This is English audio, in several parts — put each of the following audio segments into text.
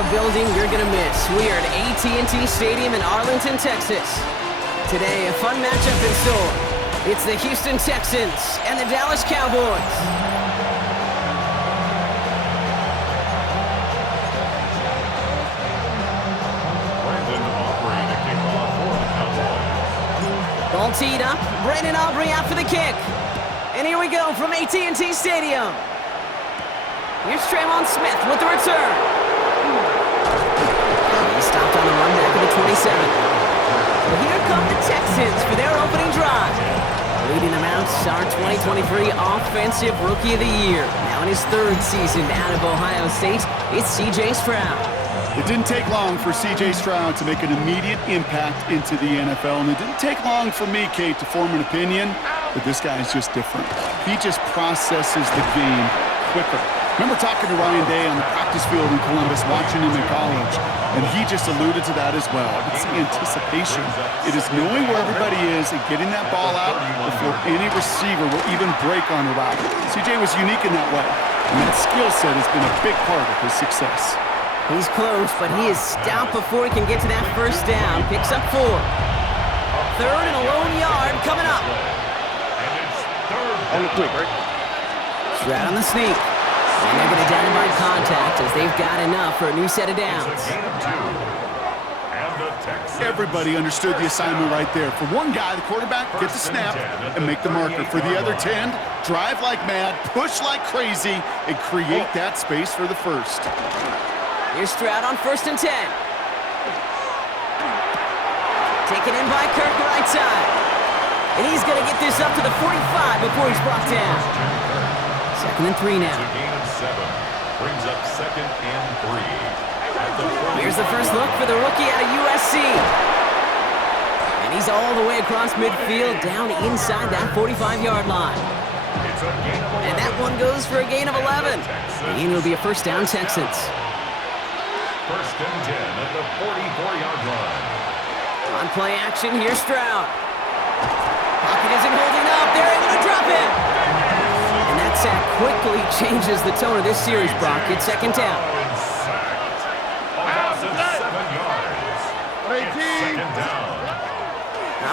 A building you're going to miss. We are at AT&T Stadium in Arlington, Texas. Today, a fun matchup in store. It's the Houston Texans and the Dallas Cowboys. Ball teed up. Brandon Aubrey out for the kick. And here we go from AT&T Stadium. Here's Tremon Smith with the return. He stopped on the run back of the 27. Well, here come the Texans for their opening drive. Leading them out, our 2023 Offensive Rookie of the Year. Now in his third season out of Ohio State, it's C.J. Stroud. It didn't take long for C.J. Stroud to make an immediate impact into the NFL, and it didn't take long for me, Kate, to form an opinion, but this guy is just different. He just processes the game quicker. Remember talking to Ryan Day on the practice field in Columbus, watching him in college, and he just alluded to that as well. It's the anticipation. It is knowing where everybody is and getting that ball out before any receiver will even break on a route. C.J. was unique in that way, and that skill set has been a big part of his success. He's close, but he is stopped before he can get to that first down. Picks up 4. Third and a lone yard coming up. On the quick, right? Stroud on the sneak. And they're going to down him by contact as they've got enough for a new set of downs. Everybody understood the assignment right there. For one guy, the quarterback, get the snap and make the marker. For the other 10, drive like mad, push like crazy, and create that space for the first. Here's Stroud on 1st and 10. Taken in by Kirk right side. And he's going to get this up to the 45 before he's brought down. 2nd and 3 now. Brings up 2nd and 3. Here's the first look for the rookie out of USC. And he's all the way across midfield, down inside that 45-yard line. And that one goes for a gain of 11. And it'll be a first down, Texans. 1st and 10 at the 44-yard line. On play action, here's Stroud. Pocket isn't holding up. They're able to drop it. And that sack quickly changes the tone of this series, Brock. It's 2nd down.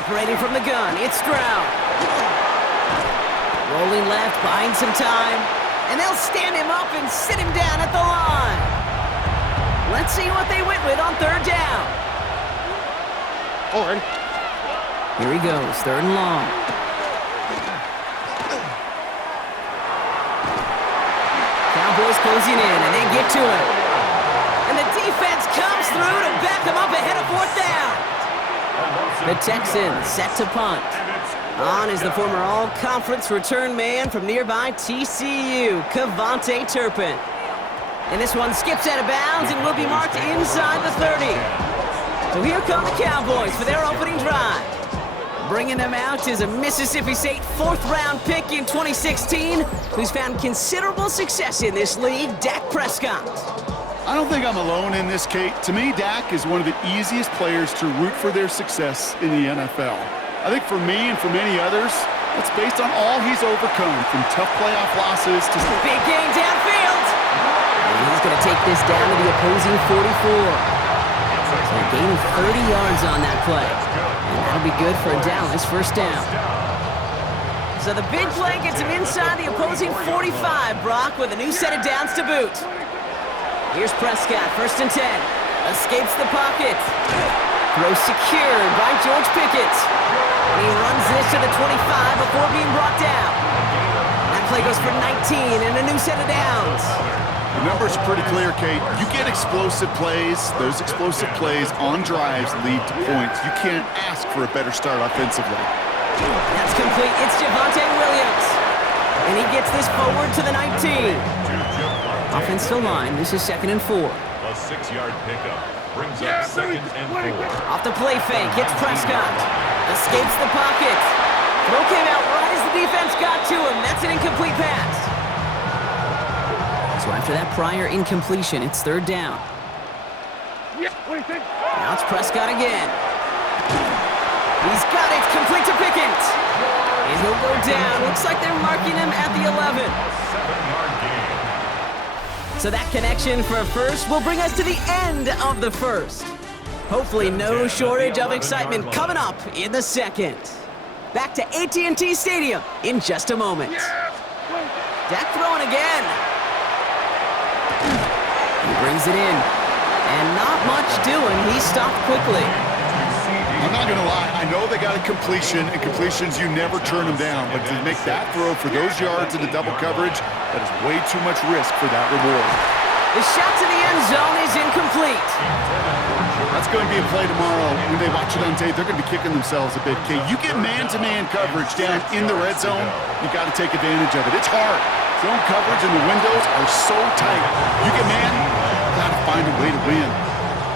Operating from the gun, it's Stroud. Rolling left, buying some time. And they'll stand him up and sit him down at the line. Let's see what they went with on 3rd down. All right. Here he goes, 3rd and long. Cowboys closing in, and they get to him. And the defense comes through to back them up ahead of 4th down. The Texans set to punt. On is the former all-conference return man from nearby TCU, Kevontae Turpin. And this one skips out of bounds and will be marked inside the 30. So here come the Cowboys for their opening drive. Bringing them out is a Mississippi State 4th-round pick in 2016 who's found considerable success in this league, Dak Prescott. I don't think I'm alone in this, Kate. To me, Dak is one of the easiest players to root for their success in the NFL. I think for me and for many others, it's based on all he's overcome, from tough playoff losses to... Big gain downfield! And he's going to take this down to the opposing 44. So a gain of 30 yards on that play. And that'll be good for a Dallas first down. So the big play gets him inside the opposing 45, Brock, with a new set of downs to boot. Here's Prescott, 1st and 10. Escapes the pocket. Throw secured by George Pickett. And he runs this to the 25 before being brought down. That play goes for 19 and a new set of downs. The numbers are pretty clear, Kate. You get explosive plays. Those explosive plays on drives lead to points. You can't ask for a better start offensively. That's complete. It's Javonte Williams. And he gets this forward to the 19. Offensive line, this is 2nd and 4. A 6-yard pickup brings up 2nd and 4. Off the play fake, it's Prescott. Escapes the pocket. Throw came out right as the defense got to him. That's an incomplete pass. So after that prior incompletion, it's 3rd down. Now it's Prescott again. He's got it, complete to Pickett. And he'll go down. Looks like they're marking him at the 11. 7-yard gain. So that connection for first will bring us to the end of the first. Hopefully no shortage of excitement coming up in the second. Back to AT&T Stadium in just a moment. Dak throwing again. He brings it in. And not much doing. He stopped quickly. I'm not going to lie. I know they got a completion, and completions, you never turn them down. But to make that throw for those yards in the double coverage, that is way too much risk for that reward. The shot to the end zone is incomplete. That's going to be a play tomorrow. When they watch it on tape, they're going to be kicking themselves a bit. Okay, you get man-to-man coverage down in the red zone, you got to take advantage of it. It's hard. Zone coverage and the windows are so tight. You get man, got to find a way to win.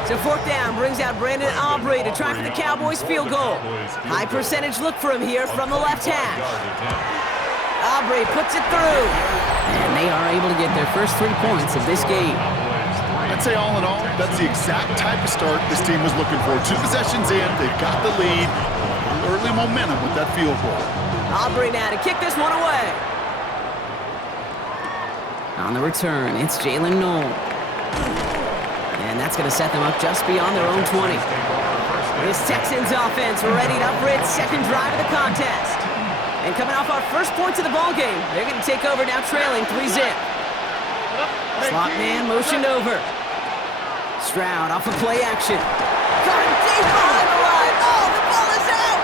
So fourth down brings out Brandon Aubrey to try for the Cowboys field goal. High percentage look for him here from the left hash. Aubrey puts it through. And they are able to get their first 3 points of this game. I'd say all in all, that's the exact type of start this team was looking for. 2 possessions in, they've got the lead. Early momentum with that field goal. Aubrey now to kick this one away. On the return, it's Jalen Noel. And that's going to set them up just beyond their own 20. This Texans offense ready to for its second drive of the contest. And coming off our first points of the ballgame, they're going to take over now trailing 3-zip. Slot man motioned over. Stroud off of play action. Got him deep behind the line. Oh, the ball is out!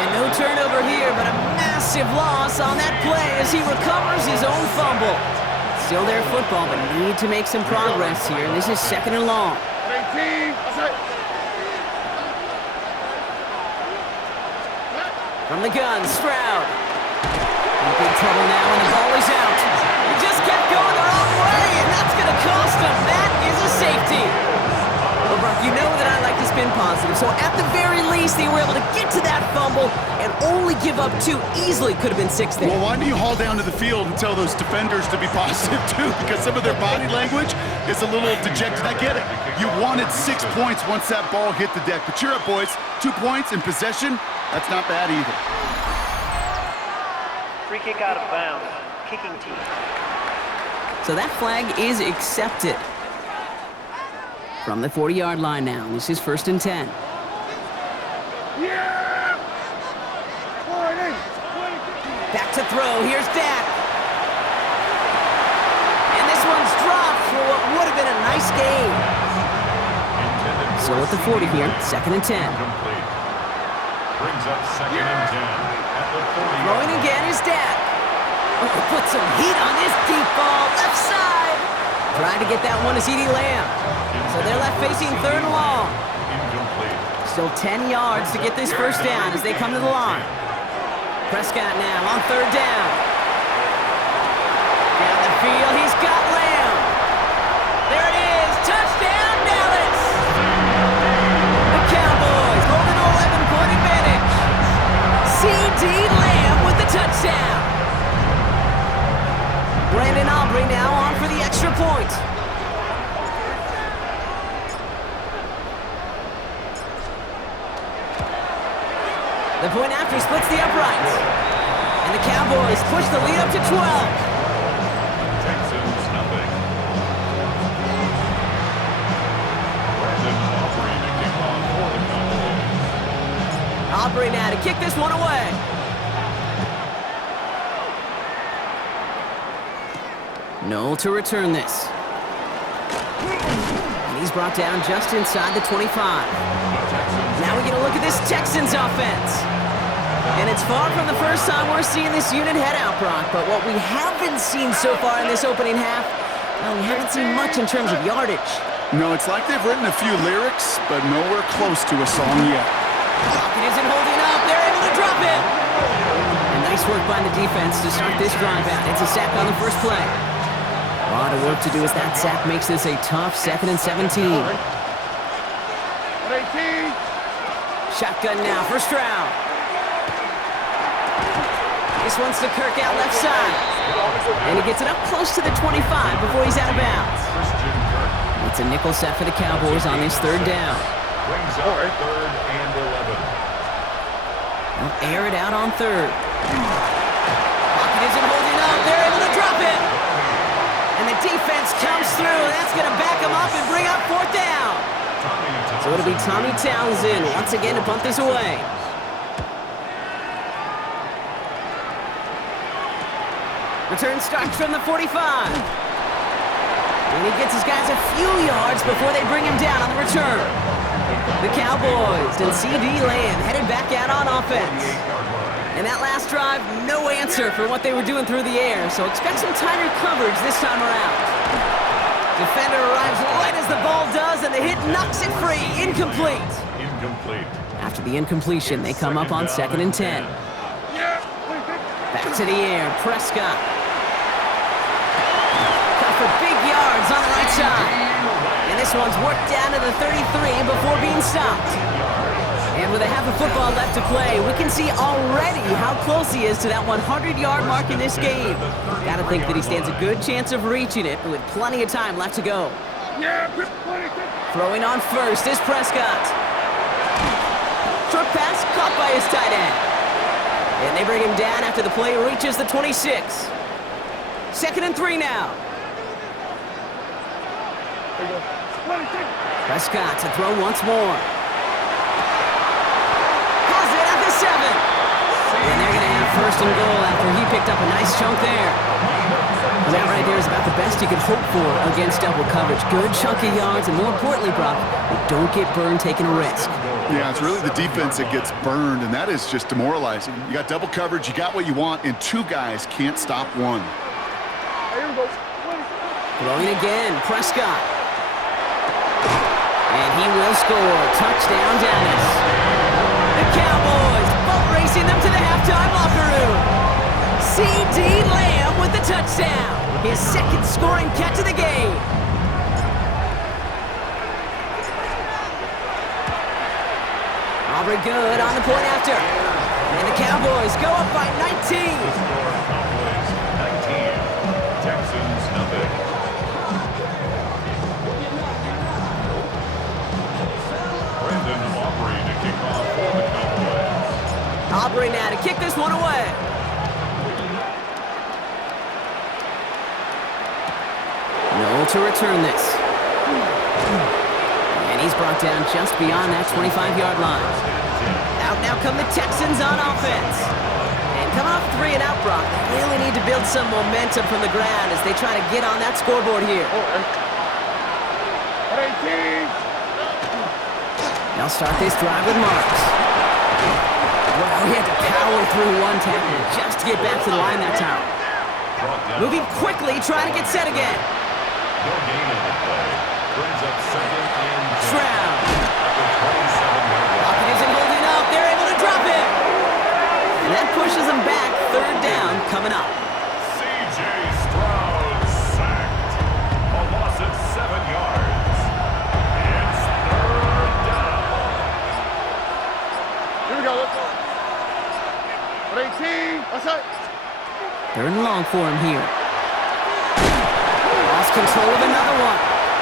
And no turnover here, but a massive loss on that play as he recovers his own fumble. Still their football, but need to make some progress here. And this is second and long. From the gun, Stroud. In big trouble now, and the ball is out. He just kept going the wrong way, and that's going to cost him. That is a safety. Well, Brock, you know that I like to spin positive, so at the very least, they were able to get to that fumble and only give up 2. Easily could have been 6 there. Well, why do you haul down to the field and tell those defenders to be positive, too? Because some of their body language is a little dejected. I get it. You wanted 6 points once that ball hit the deck. But cheer up, boys. 2 points in possession. That's not bad either. Free kick out of bounds. Kicking team. So that flag is accepted. From the 40-yard line now. This is 1st and 10. Back to throw. Here's Dak. And this one's dropped for what would have been a nice game. So at the 40 here, 2nd and 10. Brings up 2nd and 10 at the 40. Throwing again is Dak. Oh, put some heat on this deep ball. Left side. Trying to get that one to CeeDee Lamb. So they're left facing 3rd and long. Incomplete. Still 10 yards to get this first down as they come to the line. Prescott now on 3rd down. Down the field, he's got Lamb. There it is. Touchdown, Dallas. The Cowboys hold an 11-point advantage. CeeDee Lamb with the touchdown. Brandon Aubrey now on for the extra point. The point after splits the uprights. And the Cowboys push the lead up to 12. Texans nothing. Brandon Aubrey to kick off for the Cowboys. Aubrey now to kick this one away. Noel to return this. And he's brought down just inside the 25. Now we get a look at this Texans offense. And it's far from the first time we're seeing this unit head out, Brock. But what we haven't seen so far in this opening half, well, we haven't seen much in terms of yardage. No, it's like they've written a few lyrics, but nowhere close to a song yet. Lockett isn't holding up. They're able to drop it. And nice work by the defense to start this drive out. It's a sack on the first play. A lot of work to do as that sack makes this a tough 2nd and 17. Shotgun now for Stroud. This one's to Kirk out left side. And he gets it up close to the 25 before he's out of bounds. It's a nickel set for the Cowboys on this 3rd down. Brings up 3rd and 11. They'll air it out on 3rd. Lockett isn't holding up. They're able to drop it. And the defense So it'll be Tommy Townsend once again to punt this away. Return starts from the 45. And he gets his guys a few yards before they bring him down on the return. The Cowboys and C.D. Lamb headed back out on offense. And that last drive, no answer for what they were doing through the air, so expect some tighter coverage this time around. Defender arrives right as the ball does, and the hit knocks it free. Incomplete. After the incompletion, they come up on 2nd and 10. Back to the air, Prescott. Cut for big yards on the right side. And this one's worked down to the 33 before being stopped. And with a half a football left to play, we can see already how close he is to that 100-yard mark in this game. Gotta think that he stands a good chance of reaching it with plenty of time left to go. Throwing on first is Prescott. Short pass caught by his tight end. And they bring him down after the play reaches the 26. 2nd and 3 now. Prescott to throw once more. Has it at the 7. And they're going to have 1st and goal after he picked up a nice chunk there. And that right there is about the best you could hope for against double coverage. Good chunky yards, and more importantly, Brock, they don't get burned taking a risk. Yeah, it's really the defense that gets burned, and that is just demoralizing. You got double coverage, you got what you want, and 2 guys can't stop one. Throwing again, Prescott. And he will score. Touchdown, Dallas. The Cowboys boat racing them to the halftime locker room. C.D. Lamb with the touchdown. His 2nd scoring catch of the game. Aubrey good on the point after. And the Cowboys go up by 19. Cowboys 19, Texans nothing. Brandon Aubrey to kick off for the Cowboys. Aubrey now to kick this one away. No to return this. And he's brought down just beyond that 25-yard line. Out now come the Texans on offense. And coming off 3 and out, Brock, they really need to build some momentum from the ground as they try to get on that scoreboard here. They'll start this drive with Marks. Wow, he had to power through one tackle just to get back to the line that time. Moving quickly, trying to get set again. No gain on the play. Brings up 2nd and 10. Stroud. Pocket isn't holding up. They're able to drop it. And that pushes them back. 3rd down coming up. C.J. Stroud sacked. A loss of 7 yards. It's 3rd down. Here we go. Let's go. 18. What's up? 3rd and long for him here. Lost control of another one.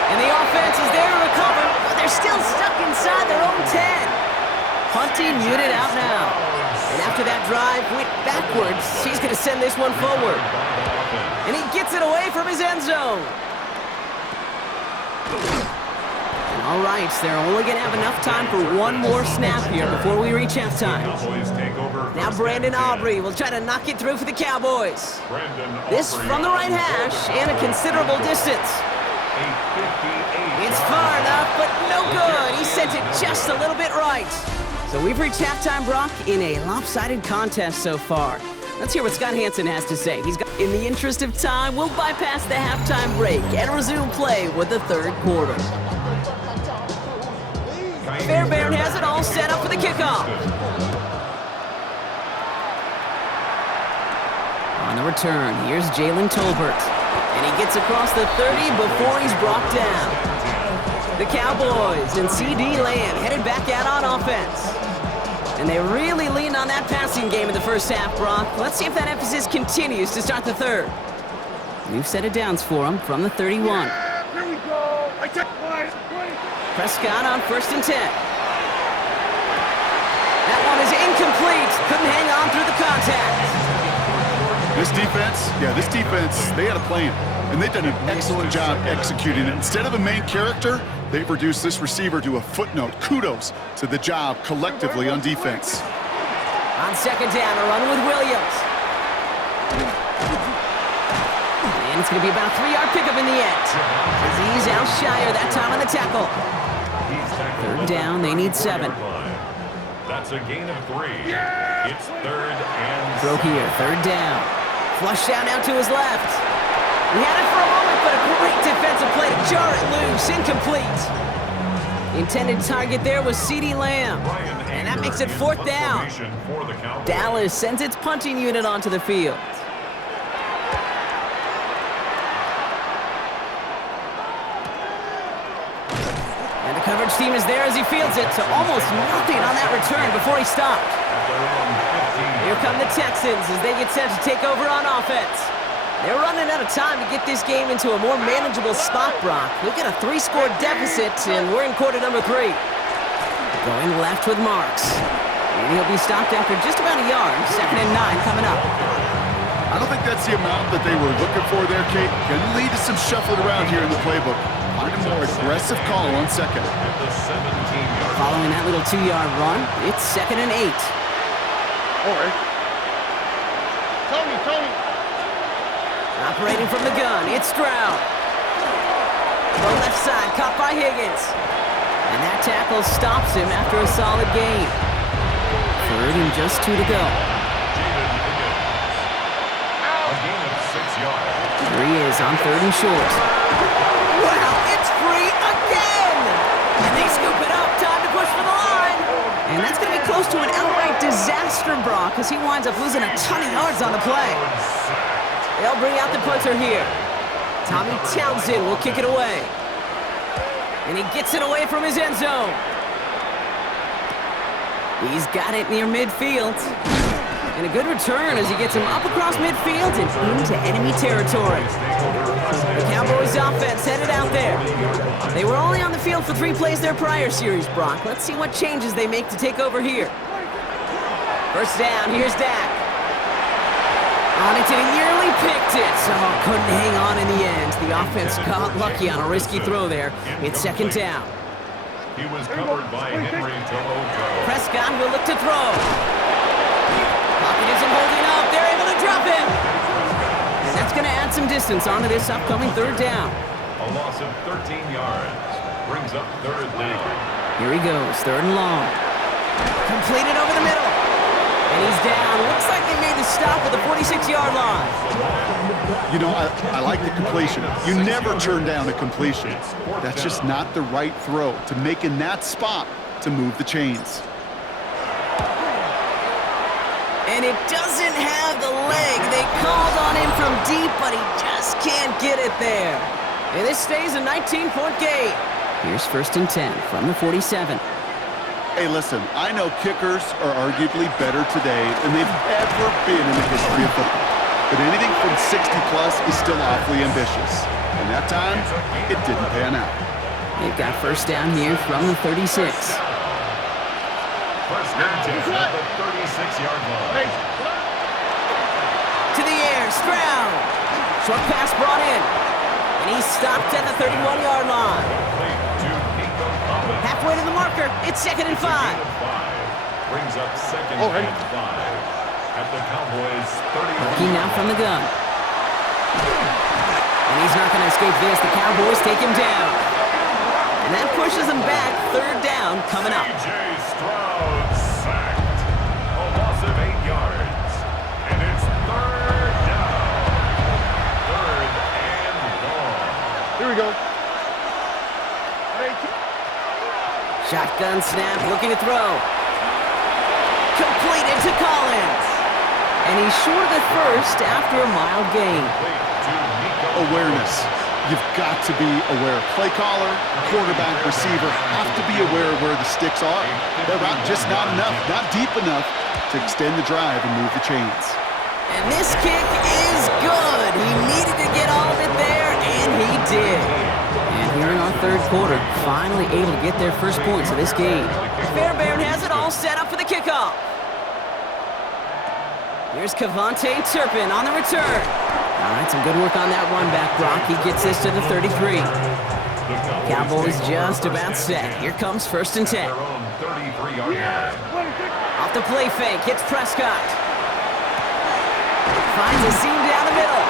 And the offense is there to recover, but they're still stuck inside their own 10. Hunting muted out now. And after that drive went backwards, he's going to send this one forward. And he gets it away from his end zone. And all right, so they're only going to have enough time for one more snap here before we reach halftime. Now Brandon Aubrey will try to knock it through for the Cowboys. This from the right hash and a considerable distance. It's far enough, but no good. He sent it just a little bit right. So we've reached halftime, Brock, in a lopsided contest so far. Let's hear what Scott Hansen has to say. In the interest of time, we'll bypass the halftime break and resume play with the 3rd quarter. Fairbairn has it all set up for the kickoff. On the return, here's Jalen Tolbert. And he gets across the 30 before he's brought down. The Cowboys and C.D. Lamb headed back out on offense. And they really leaned on that passing game in the first half, Brock. Let's see if that emphasis continues to start the 3rd. New set of downs for him from the 31. Here we go. Prescott on 1st and 10. That one is incomplete. Couldn't hang on through the contact. This defense, they had a plan, and they've done an excellent job executing it. Instead of a main character, they've reduced this receiver to a footnote. Kudos to the job collectively on defense. On second down, a run with Williams. And it's going to be about a 3-yard pickup in the end. He's out shyer that time on the tackle. Third down, they need 7. That's a gain of 3. It's third and Throw here, third down. Flush out now to his left. He had it for a moment, but a great defensive play to jar it loose. Incomplete. The intended target there was CeeDee Lamb. And that makes it 4th down. Dallas sends its punting unit onto the field. And the coverage team is there as he fields it to almost nothing on that return before he stopped. Here come the Texans as they get set to take over on offense. They're running out of time to get this game into a more manageable spot, Brock. Look at a 3-score deficit, and we're in quarter number 3. Going left with Marks. And he'll be stopped after just about a yard. 2nd and 9 coming up. I don't think that's the amount that they were looking for there, Kate. Going to lead to some shuffling around here in the playbook. Find a more aggressive call on second. Following that little 2-yard run, it's 2nd and 8. All right. Tony. Operating from the gun, it's Stroud. The left side, caught by Higgins. And that tackle stops him after a solid gain. 3rd and just 2 to go. A gain of 6 yards. Here he is on 3rd and short. Wow, it's free again! And they scoop it up, time to push for the line. And that's going to be close to an outright disaster, Brock, as he winds up losing a ton of yards on the play. They'll bring out the punter here. Tommy Townsend will kick it away. And he gets it away from his end zone. He's got it near midfield. And a good return as he gets him up across midfield and into enemy territory. The Cowboys offense headed out there. They were only on the field for 3 plays their prior series, Brock. Let's see what changes they make to take over here. First down, here's Dak. On it, and he nearly picked it. So couldn't hang on in the end. The offense got lucky on a risky throw there. It's 2nd down. He was covered by Henry To'o. Prescott will look to throw. Pocket isn't holding up. They're able to drop him. And that's going to add some distance onto this upcoming 3rd down. A loss of 13 yards brings up 3rd down. Here he goes, 3rd and long. Completed over the middle. And he's down. Looks like they made the stop at the 46-yard line. You know, I like the completion. You never turn down a completion. That's just not the right throw to make in that spot to move the chains. And it doesn't have the leg. They called on him from deep, but he just can't get it there. And this stays a 19-point game. Here's 1st and 10 from the 47. Hey, listen, I know kickers are arguably better today than they've ever been in the history of football. But anything from 60-plus is still awfully ambitious. And that time, it didn't pan out. They've got 1st down here from the 36. 1st and 10 at the 36-yard line. To the air, Stroud. Short pass brought in. And he's stopped at the 31-yard line. Halfway to the marker, it's 2nd and 5. Brings up 2nd and 5 at the Cowboys 31. Looking now from the gun. And he's not going to escape this. The Cowboys take him down. And that pushes them back. 3rd down coming up. C.J. Stroud sacked. A loss of 8 yards. And it's 3rd down. 3rd and long. Here we go. Shotgun snap, looking to throw. Completed to Collins. And he's short of the 1st after a mild gain. Awareness. You've got to be aware. Play caller, quarterback, receiver have to be aware of where the sticks are. They're just not enough, not deep enough to extend the drive and move the chains. And this kick is good. He needed to get all of it there, and he did. And here in our 3rd quarter, finally able to get their first points of this game. Fairbairn has it all set up for the kickoff. Here's Cavante Turpin on the return. All right, some good work on that run back, Brock. He gets this to the 33. Cowboys just about set. Here comes 1st and 10. Off the play fake, hits Prescott. Finds a seam down the middle.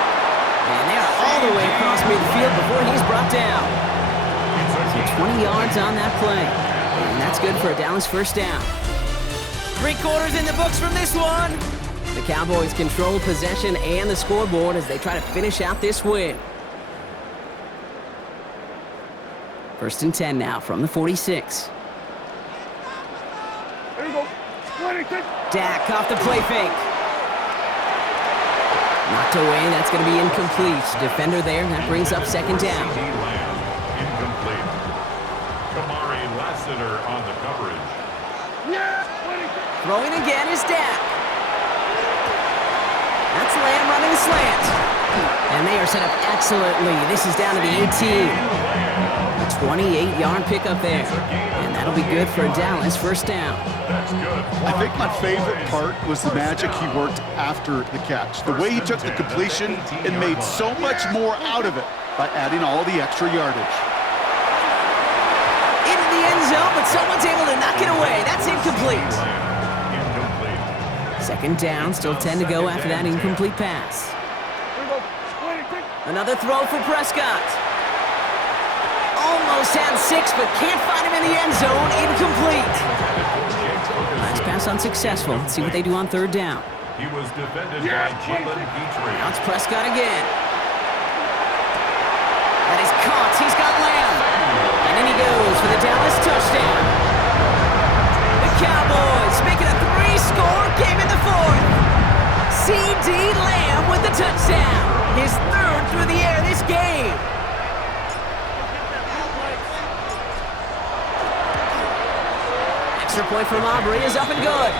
And they're all the way across midfield before he's brought down. So 20 yards on that play. And that's good for a Dallas 1st down. 3 quarters in the books from this one. The Cowboys control possession and the scoreboard as they try to finish out this win. 1st and 10 now from the 46. There you go. Dak off the play fake. Knocked away, that's going to be incomplete. Defender there, that brings up 2nd down. Incomplete. Kamari Lassiter on the coverage. Throwing again is Dak. That's Lamb running the slant. And they are set up excellently. This is down to the 18. A 28-yard pickup there. And that'll be good for a Dallas 1st down. That's good. I think my favorite part was the magic he worked after the catch. The way he took the completion and made so much more out of it by adding all the extra yardage. Into the end zone, but someone's able to knock it away. That's incomplete. 2nd down, still 10 to go after that incomplete pass. Another throw for Prescott. Almost had 6, but can't find him in the end zone. Incomplete. Last pass unsuccessful. Let's see what they do on 3rd down. He was defended by Jalen Petrie. Now it's Prescott again. That is caught. He's got Lamb. And in he goes for the Dallas touchdown. The Cowboys make it a 3-score game in the 4th. C.D. Lamb with the touchdown. His 3rd through the air this game. Extra point from Aubrey is up and good.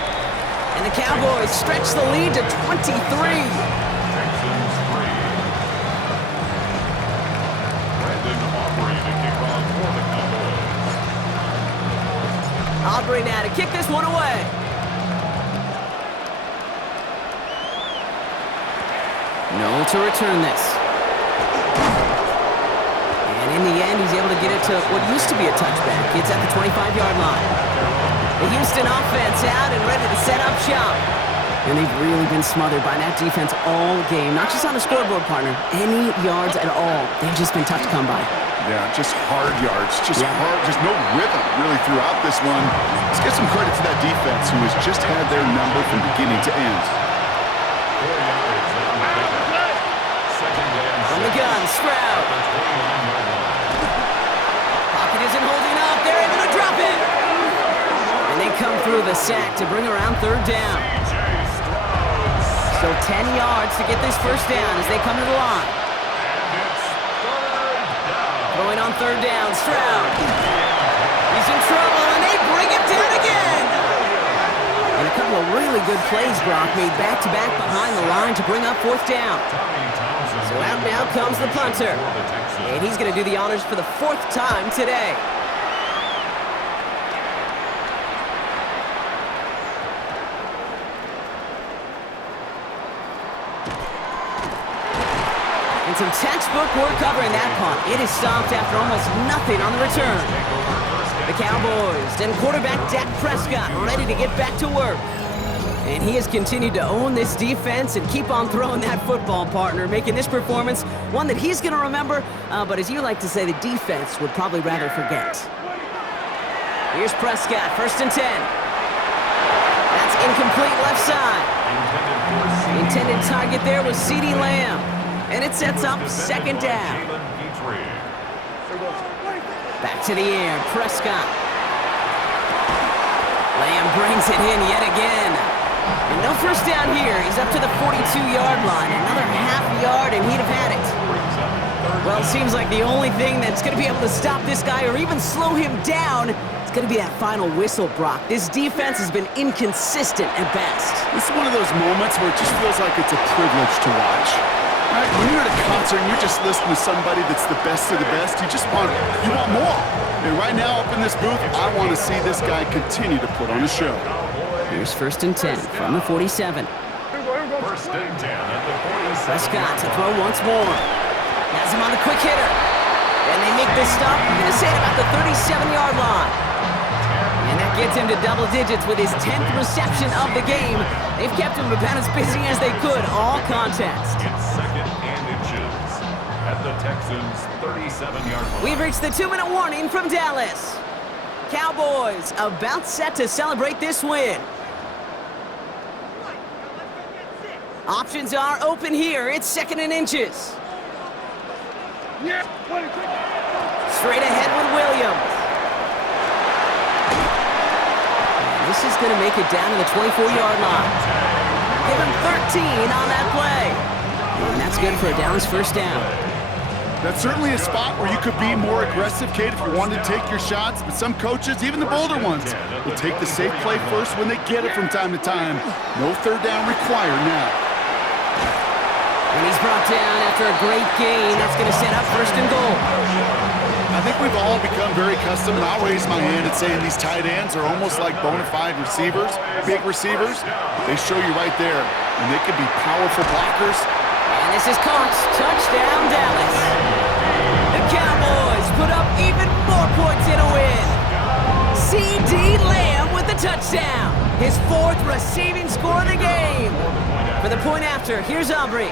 And the Cowboys stretch the lead to 23. Texans 3. Brandon Aubrey to kick off for the Cowboys. Aubrey now to kick this one away. Noel to return this. And in the end, he's able to get it to what used to be a touchback. It's at the 25-yard line. The Houston offense out and ready to set up shop. And they've really been smothered by that defense all game. Not just on the scoreboard, partner. Any yards at all. They've just been tough to come by. Yeah, just hard yards. Just hard. Just no rhythm really throughout this one. Let's get some credit to that defense who has just had their number from beginning to end. 4 yards on the play. 2nd and From the gun, Stroud. Pocket isn't holding up. They're able to drop it. And they come through the sack to bring around 3rd down. So 10 yards to get this 1st down as they come to the line. Throwing on 3rd down, Stroud. He's in trouble, and they bring him down again. And a couple of really good plays, Brock, made back-to-back behind the line to bring up 4th down. So out now comes the punter. And he's going to do the honors for the 4th time today. And some textbook work covering that punt. It is stopped after almost nothing on the return. The Cowboys and quarterback Dak Prescott ready to get back to work. And he has continued to own this defense and keep on throwing that football, partner, making this performance one that he's going to remember, but as you like to say, the defense would probably rather forget. Here's Prescott, 1st and 10. That's incomplete left side. The intended target there was C.D. Lamb. And it sets up 2nd down. Back to the air, Prescott. Lamb brings it in yet again. And no 1st down here. He's up to the 42-yard line. Another half yard, and he'd have had it. Well, it seems like the only thing that's going to be able to stop this guy or even slow him down is going to be that final whistle, Brock. This defense has been inconsistent at best. This is one of those moments where it just feels like it's a privilege to watch. Right? When you're at a concert and you're just listening to somebody that's the best of the best, you want more. And right now up in this booth, I want to see this guy continue to put on a show. Here's 1st and 10 from the 47. first and 10 at the 47. Prescott to throw once more. Has him on the quick hitter. And they make this stop. I'm going to say at about the 37-yard line. And that gets him to double digits with his 10th reception of the game. They've kept him about as busy as they could all contest. It's second and inches at the Texans' 37-yard line. We've reached the 2-minute warning from Dallas. Cowboys about set to celebrate this win. Options are open here. It's second and inches. Straight ahead with Williams. And this is going to make it down to the 24-yard line. Give him 13 on that play. And that's good for a Dallas first down. That's certainly a spot where you could be more aggressive, Kate, if you wanted to take your shots. But some coaches, even the bolder ones, will take the safe play first when they get it from time to time. No third down required now. And he's brought down after a great gain. That's going to set up first and goal. I think we've all become very accustomed, and I'll raise my hand and saying these tight ends are almost like bona fide receivers, big receivers. They show you right there, and they can be powerful blockers. And this is caught. Touchdown, Dallas. The Cowboys put up even more points in a win. C.D. Lamb with the touchdown. His 4th receiving score of the game. For the point after, here's Aubrey.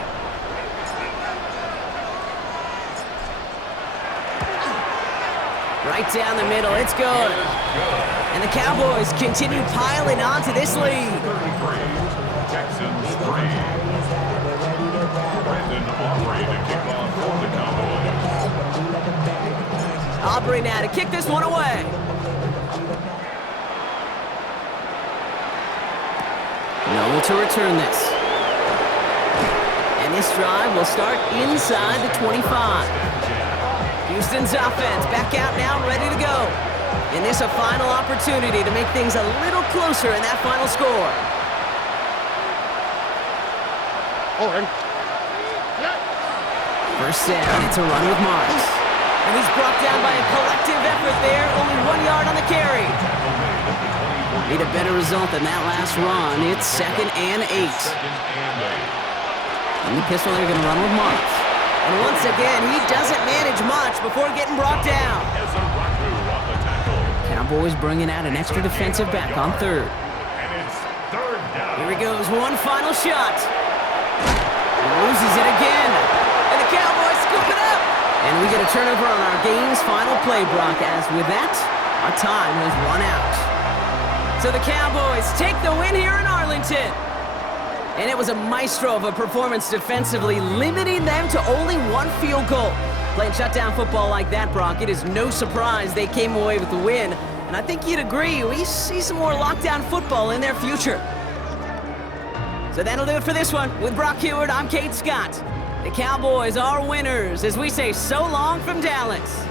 Right down the middle, it's good. And the Cowboys continue piling on to this lead. Texans 3. Brandon Aubrey to kick off for the Cowboys. Aubrey now to kick this one away. Noel to return this. And this drive will start inside the 25. Houston's offense back out now, ready to go. And this a final opportunity to make things a little closer in that final score. First down, it's a run with Marks. And he's brought down by a collective effort there, only 1 yard on the carry. Need a better result than that last run. It's second and 8. And the pistol, they're going to run with Marks. And once again, he doesn't manage much before getting brought down. Cowboys bringing out an extra defensive back on third. Here he goes, one final shot. He loses it again. And the Cowboys scoop it up. And we get a turnover on our game's final play, Brock, as with that, our time has run out. So the Cowboys take the win here in Arlington. And it was a maestro of a performance defensively, limiting them to only 1 field goal. Playing shutdown football like that, Brock, it is no surprise they came away with the win. And I think you'd agree, we see some more lockdown football in their future. So that'll do it for this one. With Brock Heward, I'm Kate Scott. The Cowboys are winners as we say so long from Dallas.